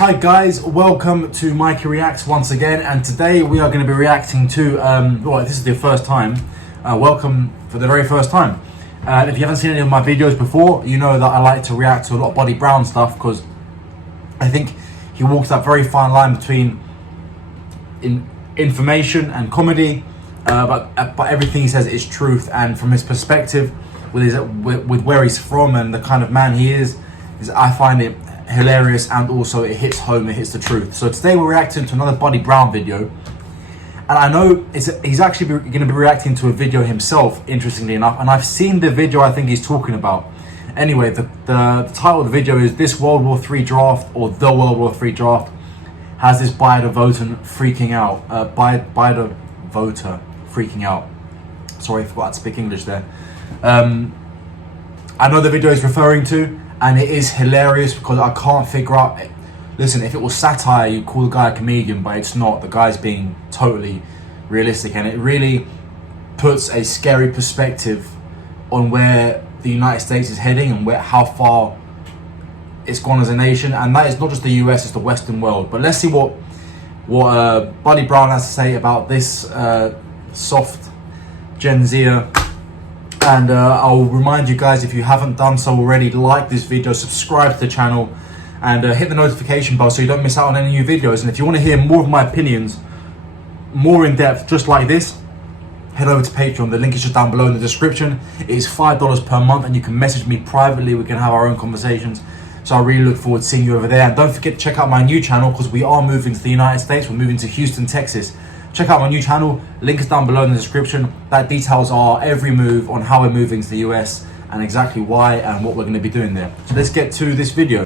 Hi guys, welcome to Mikey Reacts once again, and today we are going to be reacting to, well, this is the first time, welcome for the very first time. If you haven't seen any of my videos before, you know that I like to react to a lot of Buddy Brown stuff, because I think he walks that very fine line between information and comedy, but everything he says is truth, and from his perspective, with where he's from and the kind of man he is I find it hilarious, and also it hits home, it hits the truth. So today we're reacting to another Buddy Brown video, and I know he's actually going to be reacting to a video himself, interestingly enough, and I've seen the video I think he's talking about. Anyway, the title of the video is "This World War III Draft," or "The World War III Draft Has This Biden Voter Freaking Out." Biden Voter Freaking Out. Sorry, I forgot to speak English there. I know the video is referring to, and it is hilarious because I can't figure out. Listen, if it was satire, you'd call the guy a comedian, but it's not. The guy's being totally realistic, and it really puts a scary perspective on where the United States is heading and how far it's gone as a nation. And that is not just the US, it's the Western world. But let's see what Buddy Brown has to say about this soft Gen Zer. And I'll remind you guys, if you haven't done so already, like this video, subscribe to the channel, and hit the notification bell so you don't miss out on any new videos. And if you want to hear more of my opinions, more in depth, just like this, head over to Patreon. The link is just down below in the description. It is $5 per month, and you can message me privately. We can have our own conversations. So I really look forward to seeing you over there. And don't forget to check out my new channel, because we are moving to the United States. We're moving to Houston, Texas. Check out my new channel, link is down below in the description. That details our every move on how we're moving to the US and exactly why and what we're going to be doing there. So let's get to this video.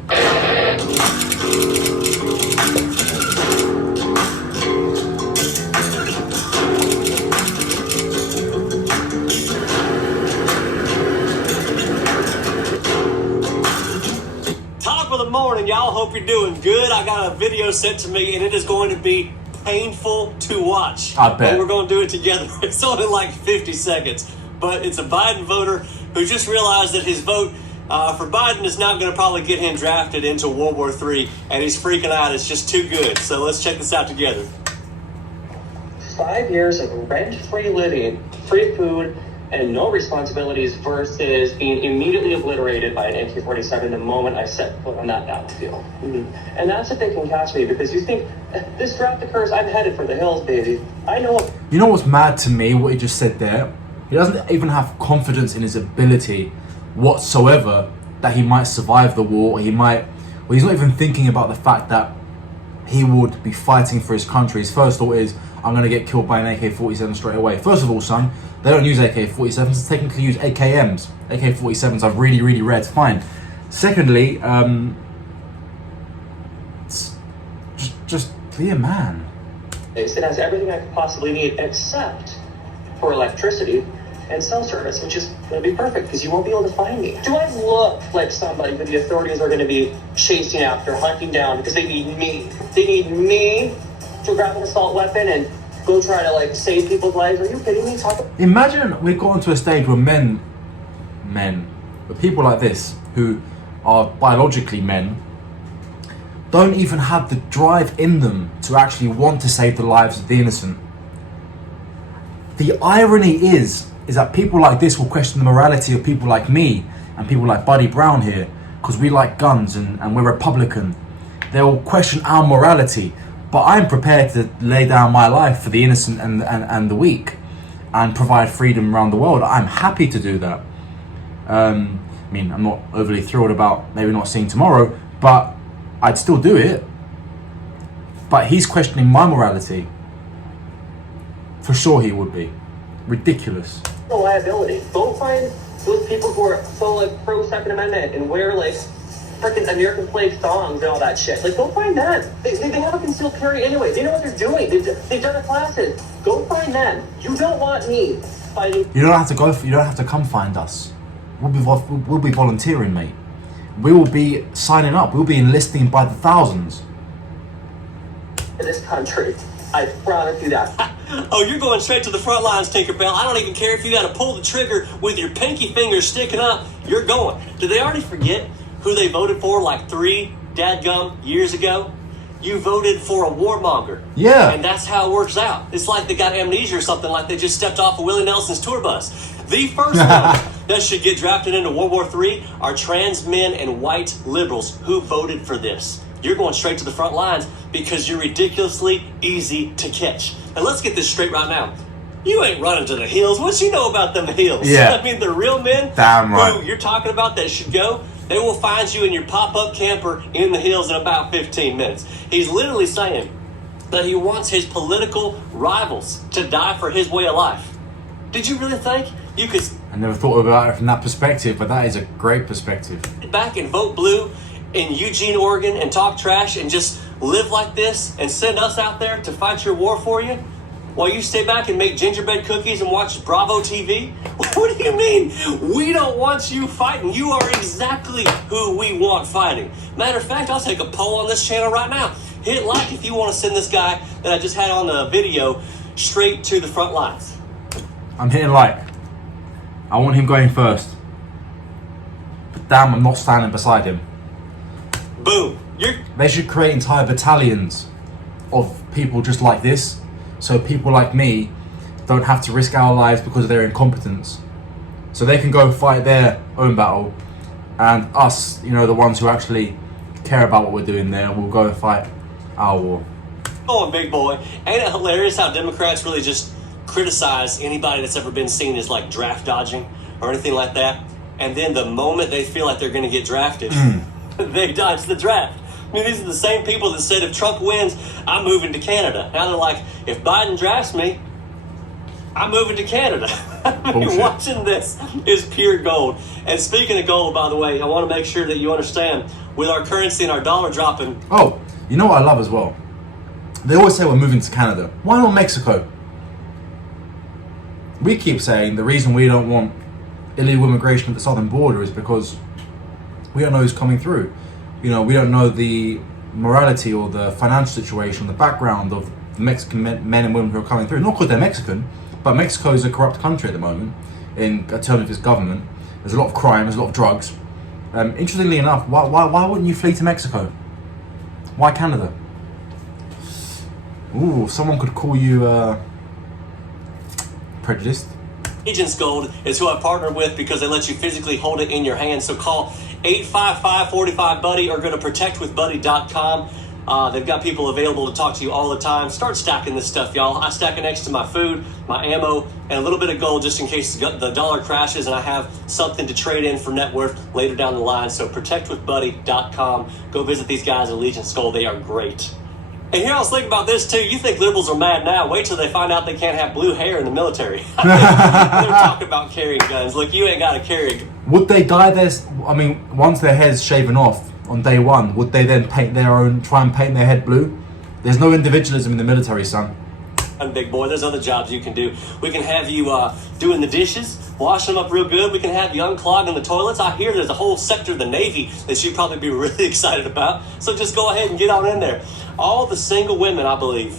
Top of the morning, y'all. Hope you're doing good. I got a video sent to me, and it is going to be painful to watch. I bet. But we're going to do it together. It's only like 50 seconds. But it's a Biden voter who just realized that his vote for Biden is not going to probably get him drafted into World War III, and he's freaking out. It's just too good. So let's check this out together. 5 years of rent-free living, free food, and no responsibilities versus being immediately obliterated by an AK-47 the moment I set foot on that battlefield. And that's if they can catch me, because you think this draft occurs, I'm headed for the hills, baby. I know. You know what's mad to me, what he just said there? He doesn't even have confidence in his ability whatsoever that he might survive the war. He's not even thinking about the fact that he would be fighting for his country. His first thought is, I'm going to get killed by an AK-47 straight away. First of all, son, they don't use AK-47s, they technically use AKMs. AK-47s I've really read, fine. Secondly, just be a man. It has everything I could possibly need except for electricity and cell service, which is going to be perfect because you won't be able to find me. Do I look like somebody who the authorities are going to be chasing after, hunting down, because they need me? They need me to grab an assault weapon and go try to save people's lives? Are you kidding me? Imagine we've gotten to a stage where but people like this, who are biologically men, don't even have the drive in them to actually want to save the lives of the innocent. The irony is that people like this will question the morality of people like me and people like Buddy Brown here, because we like guns and we're Republican. They'll question our morality. But I'm prepared to lay down my life for the innocent and the weak, and provide freedom around the world. I'm happy to do that. I mean, I'm not overly thrilled about maybe not seeing tomorrow, but I'd still do it. But he's questioning my morality. For sure he would be. Ridiculous. No liability. Go find those people who are so pro Second Amendment and wear freaking American flag songs and all that shit. Go find them. They have a concealed carry anyway. They know what they're doing. They've done the classes. Go find them. You don't want me fighting. You don't have to go. You don't have to come find us. We'll be volunteering, mate. We will be signing up. We'll be enlisting by the thousands. In this country, I promise you that. Oh, you're going straight to the front lines, Tinkerbell. I don't even care if you got to pull the trigger with your pinky finger sticking up. You're going. Did they already forget who they voted for like 3 dadgum years ago? you voted for a warmonger. Yeah. And that's how it works out. It's like they got amnesia or something, like they just stepped off of Willie Nelson's tour bus. The first one that should get drafted into World War III are trans men and white liberals who voted for this. You're going straight to the front lines because you're ridiculously easy to catch. And let's get this straight right now. You ain't running to the hills. What you know about them hills? Yeah. I mean, the real men Damn right. who you're talking about that should go, they will find you in your pop-up camper in the hills in about 15 minutes. He's literally saying that he wants his political rivals to die for his way of life. Did you really think you could I never thought about it from that perspective, but that is a great perspective. sit back and vote blue in Eugene, Oregon and talk trash and just live like this and send us out there to fight your war for you? While you stay back and make gingerbread cookies and watch Bravo TV? What do you mean? We don't want you fighting. You are exactly who we want fighting. Matter of fact, I'll take a poll on this channel right now. Hit like if you want to send this guy that I just had on the video straight to the front lines. I'm hitting like. I want him going first. But damn, I'm not standing beside him. Boom. They should create entire battalions of people just like this, so people like me don't have to risk our lives because of their incompetence. So they can go fight their own battle, and us, you know, the ones who actually care about what we're doing there, will go and fight our war. Oh, big boy. Ain't it hilarious how Democrats really just criticize anybody that's ever been seen as like draft dodging or anything like that, and then the moment they feel like they're going to get drafted, they dodge the draft. I mean, these are the same people that said if Trump wins, I'm moving to Canada. Now they're like, if Biden drafts me, I'm moving to Canada. I mean, watching this is pure gold. And speaking of gold, by the way, I want to make sure that you understand, with our currency and our dollar dropping. Oh, you know what I love as well? They always say we're moving to Canada. Why not Mexico? We keep saying the reason we don't want illegal immigration at the southern border is because we don't know who's coming through. You know, we don't know the morality or the financial situation, the background of the Mexican men and women who are coming through. Not because they're Mexican, but Mexico is a corrupt country at the moment in terms of its government. There's a lot of crime, there's a lot of drugs. Interestingly enough, why wouldn't you flee to Mexico? Why Canada? Ooh, someone could call you prejudiced. Agents Gold is who I partnered with because they let you physically hold it in your hand. So call 855-45-BUDDY or go to protectwithbuddy.com. They've got people available to talk to you all the time. Start stacking this stuff, y'all. I stack it next to my food, my ammo, and a little bit of gold just in case the dollar crashes and I have something to trade in for net worth later down the line. So protectwithbuddy.com. Go visit these guys at Allegiance Gold. They are great. And here I was thinking about this too. You think liberals are mad now? Wait till they find out they can't have blue hair in the military. They're talking about carrying guns. Look, you ain't got to carry. Would they dye their? I mean, once their hair's shaven off on day one, would they then paint their own? Try and paint their head blue? There's no individualism in the military, son. And big boy, there's other jobs you can do. We can have you doing the dishes, washing them up real good. We can have you unclogging the toilets. I hear there's a whole sector of the Navy that you'd probably be really excited about. So just go ahead and get on in there. All the single women, I believe,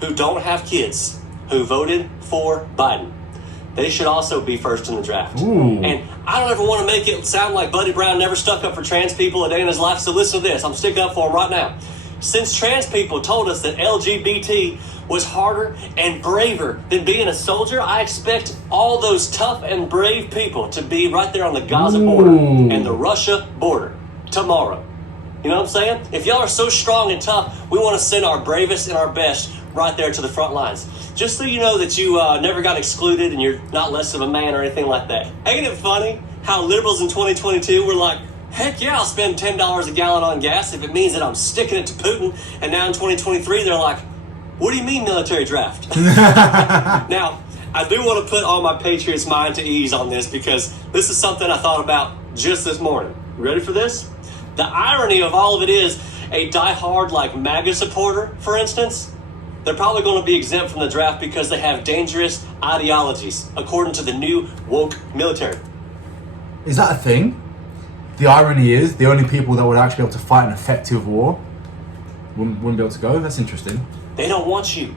who don't have kids, who voted for Biden, they should also be first in the draft. Ooh. And I don't ever want to make it sound like Buddy Brown never stuck up for trans people a day in his life. So listen to this. I'm sticking up for him right now. Since trans people told us that LGBT was harder and braver than being a soldier, I expect all those tough and brave people to be right there on the Gaza border and the Russia border tomorrow. You know what I'm saying? If y'all are so strong and tough, we want to send our bravest and our best right there to the front lines. Just so you know that you never got excluded and you're not less of a man or anything like that. Ain't it funny how liberals in 2022 were like, heck yeah, I'll spend $10 a gallon on gas if it means that I'm sticking it to Putin. And now in 2023, they're like, what do you mean military draft? Now, I do want to put all my patriots' mind to ease on this because this is something I thought about just this morning. You ready for this? The irony of all of it is a diehard like MAGA supporter, for instance, they're probably going to be exempt from the draft because they have dangerous ideologies, according to the new woke military. Is that a thing? The irony is the only people that would actually be able to fight an effective war wouldn't be able to go. That's interesting. They don't want you.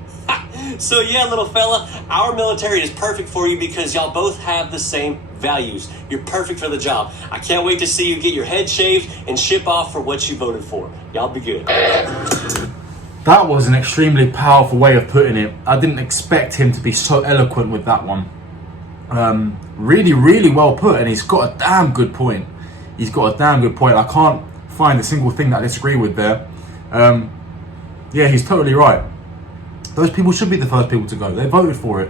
So yeah, little fella, our military is perfect for you because y'all both have the same values. You're perfect for the job. I can't wait to see you get your head shaved and ship off for what you voted for. Y'all be good. That was an extremely powerful way of putting it. I didn't expect him to be so eloquent with that one. Really, really well put, and he's got a damn good point. He's got a damn good point. I can't find a single thing that I disagree with there. Yeah, he's totally right. Those people should be the first people to go. They voted for it.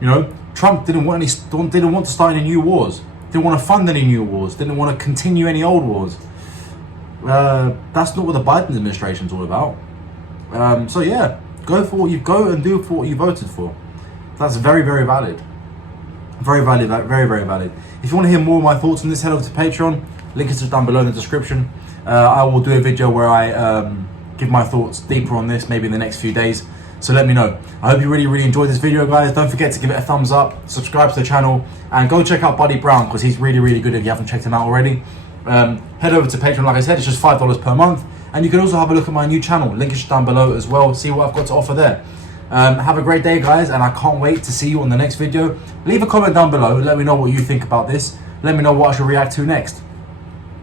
You know, Trump didn't want to start any new wars. Didn't want to fund any new wars. Didn't want to continue any old wars. That's not what the Biden administration's all about. So yeah, go for what and do for what you voted for. That's very, very valid. Very valid, very, very valid. If you want to hear more of my thoughts on this, head over to Patreon. Link is just down below in the description. I will do a video where I give my thoughts deeper on this, maybe in the next few days. So let me know. I hope you really, really enjoyed this video, guys. Don't forget to give it a thumbs up, subscribe to the channel, and go check out Buddy Brown, because he's really, really good if you haven't checked him out already. Head over to Patreon, like I said, it's just $5 per month. And you can also have a look at my new channel. Link is just down below as well. See what I've got to offer there. Have a great day, guys, and I can't wait to see you on the next video. Leave a comment down below. Let me know what you think about this. Let me know what I should react to next.